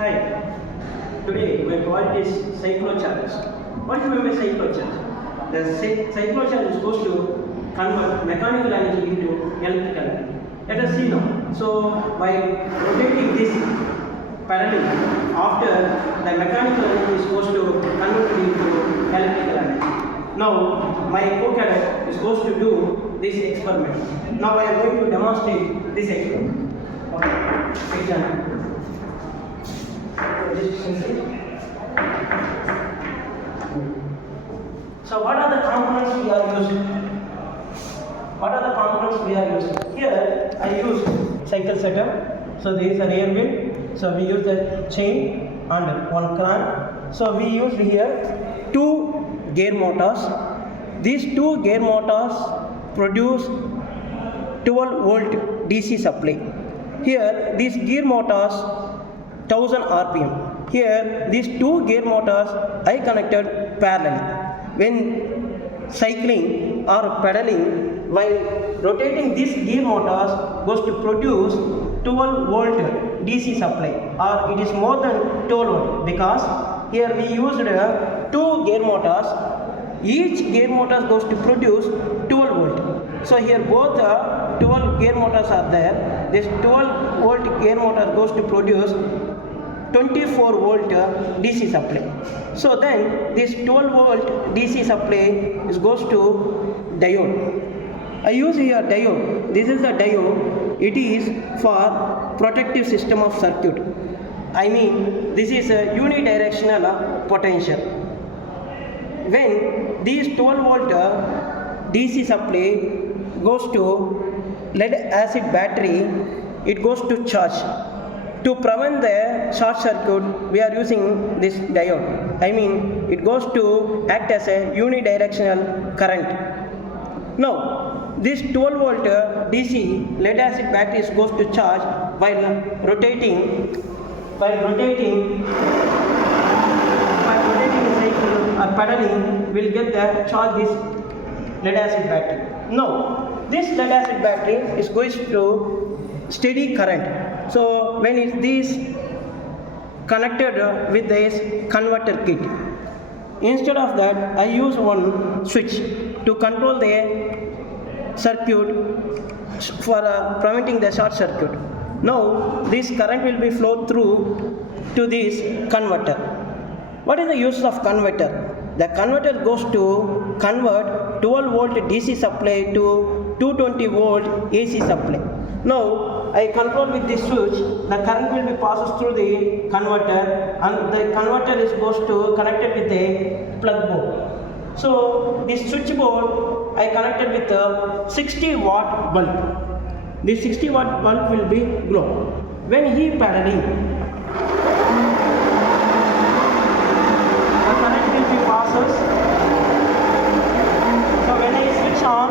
Hi, today my point is Cyclo challenge. What do you mean by Cyclo challenge? The Cyclo challenge is supposed to convert mechanical energy into electrical energy. Let us see now. So, by rotating this parallel, after the mechanical energy is supposed to convert it into electrical energy. Now, my co-cadet is supposed to do this experiment. Now, I am going to demonstrate this experiment. Okay, example. So what are the components we are using? What are the components we are using? Here I use cycle setup. So there is a rear wheel. So we use the chain and one crank. So we use here two gear motors. These two gear motors produce 12 volt DC supply. Here these gear motors 1000 RPM. Here these two gear motors I connected parallelly. When cycling or pedaling, while rotating these gear motors goes to produce 12 volt DC supply, or it is more than 12 volt because here we used two gear motors. Each gear motor goes to produce 12 volt. So here both 12 gear motors are there. This 12 volt gear motor goes to produce 24 volt DC supply. So then this 12 volt DC supply goes to diode. I use here diode. This is the diode. It is for protective system of circuit. I mean this is a unidirectional potential. When these 12 volt DC supply goes to lead acid battery, it goes to charge. To prevent the short circuit, we are using this diode. I mean, it goes to act as a unidirectional current. Now, this 12 volt DC lead acid batteries goes to charge while rotating the cycle or pedaling, will get the charge this lead acid battery. Now, this lead acid battery is going to steady current. So when this connected with this converter kit, instead of that I use one switch to control the circuit for preventing the short circuit. Now this current will be flowed through to this converter. What is the use of converter? The converter goes to convert 12 volt DC supply to 220 volt AC supply. Now I control with this switch, the current will be passes through the converter and the converter is goes to connected with a plug board. So this switch board I connected with a 60 watt bulb. This 60 watt bulb will be glow. When he pedaling, the current will be passes. So when I switch on,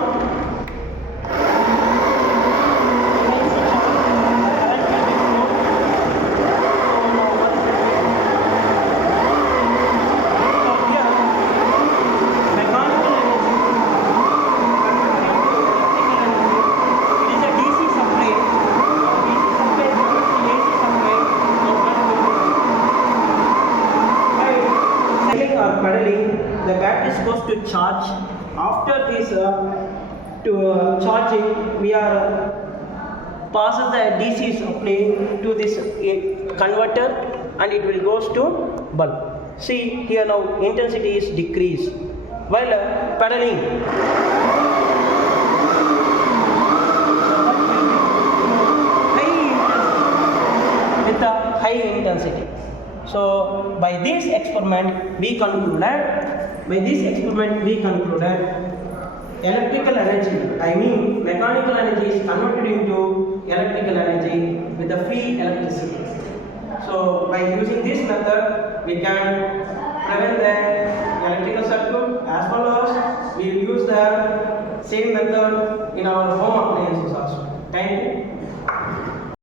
the battery is supposed to charge. After this charging, we are passes the DC supply to this converter and it will goes to bulb. See here now intensity is decreased while pedaling. With a high intensity. So by this experiment we concluded electrical energy, I mean mechanical energy is converted into electrical energy with the free electricity. So by using this method we can prevent the electrical circuit as well as we will use the same method in our home appliances also. Thank you.